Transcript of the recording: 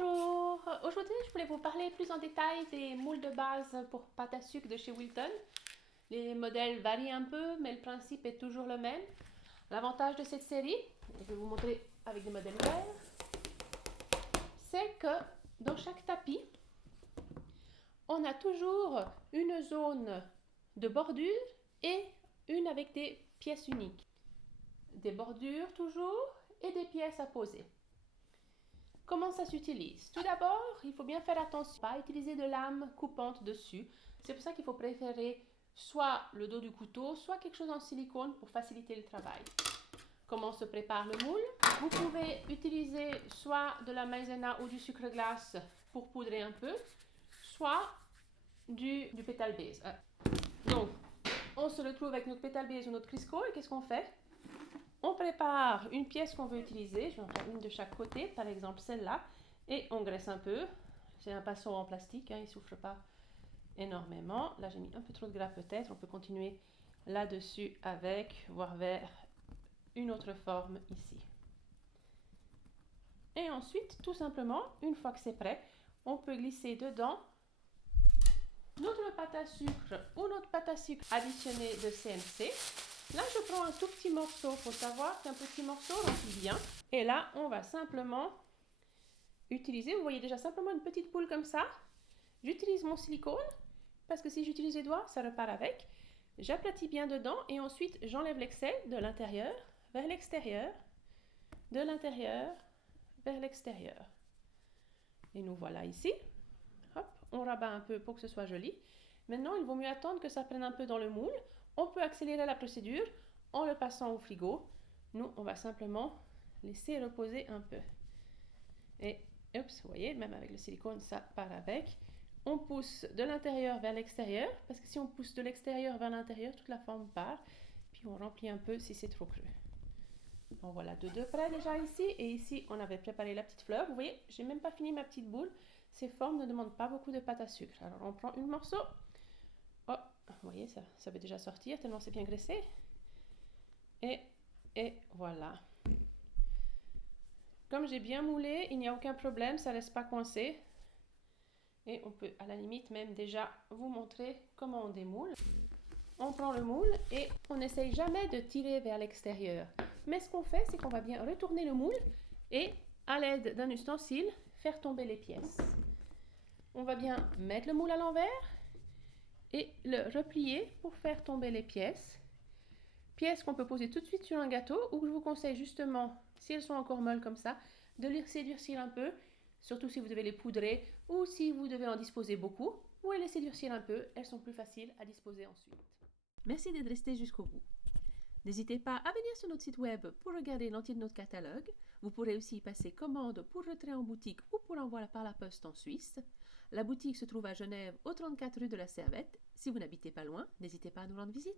Bonjour! Aujourd'hui, je voulais vous parler plus en détail des moules de base pour pâte à sucre de chez Wilton. Les modèles varient un peu, mais le principe est toujours le même. L'avantage de cette série, je vais vous montrer avec des modèles verts, c'est que dans chaque tapis, on a toujours une zone de bordure et une avec des pièces uniques. Des bordures toujours et des pièces à poser. Comment ça s'utilise? Tout d'abord, il faut bien faire attention à pas utiliser de lame coupante dessus. C'est pour ça qu'il faut préférer soit le dos du couteau, soit quelque chose en silicone pour faciliter le travail. Comment se prépare le moule? Vous pouvez utiliser soit de la maïzena ou du sucre glace pour poudrer un peu, soit du pétale base. Donc, on se retrouve avec notre pétale base ou notre Crisco et qu'est-ce qu'on fait? On prépare une pièce qu'on veut utiliser, je vais en faire une de chaque côté, par exemple celle-là, et on graisse un peu. C'est un pinceau en plastique, il ne souffre pas énormément. Là, j'ai mis un peu trop de gras peut-être, on peut continuer là-dessus avec, voire vers une autre forme ici. Et ensuite, tout simplement, une fois que c'est prêt, on peut glisser dedans notre pâte à sucre ou notre pâte à sucre additionnée de CMC. Là, je prends un tout petit morceau. Il faut savoir qu'un petit morceau remplit bien. Et là, on va simplement utiliser, vous voyez déjà simplement une petite boule comme ça. J'utilise mon silicone parce que si j'utilise les doigts, ça repart avec. J'aplatis bien dedans et ensuite, j'enlève l'excès de l'intérieur vers l'extérieur, de l'intérieur vers l'extérieur. Et nous voilà ici. Hop, on rabat un peu pour que ce soit joli. Maintenant, il vaut mieux attendre que ça prenne un peu dans le moule. On peut accélérer la procédure en le passant au frigo. Nous, on va simplement laisser reposer un peu. Et, oups, vous voyez, même avec le silicone, ça part avec. On pousse de l'intérieur vers l'extérieur, parce que si on pousse de l'extérieur vers l'intérieur, toute la forme part. Puis on remplit un peu si c'est trop creux. Bon, voilà, deux près déjà ici. Et ici, on avait préparé la petite fleur. Vous voyez, j'ai même pas fini ma petite boule. Ces formes ne demandent pas beaucoup de pâte à sucre. Alors, on prend un morceau. Oh, vous voyez, ça veut déjà sortir tellement c'est bien graissé. Et voilà. Comme j'ai bien moulé, il n'y a aucun problème, ça ne reste pas coincé. Et on peut à la limite même déjà vous montrer comment on démoule. On prend le moule et on n'essaye jamais de tirer vers l'extérieur. Mais ce qu'on fait, c'est qu'on va bien retourner le moule et à l'aide d'un ustensile, faire tomber les pièces. On va bien mettre le moule à l'envers et le replier pour faire tomber les pièces. Pièces qu'on peut poser tout de suite sur un gâteau ou que je vous conseille justement, si elles sont encore molles comme ça, de les laisser durcir un peu, surtout si vous devez les poudrer ou si vous devez en disposer beaucoup, ou les laisser durcir un peu, elles sont plus faciles à disposer ensuite. Merci d'être resté jusqu'au bout. N'hésitez pas à venir sur notre site web pour regarder l'entier de notre catalogue. Vous pourrez aussi y passer commande pour retrait en boutique ou pour l'envoi par la poste en Suisse. La boutique se trouve à Genève, au 34 rue de la Servette. Si vous n'habitez pas loin, n'hésitez pas à nous rendre visite.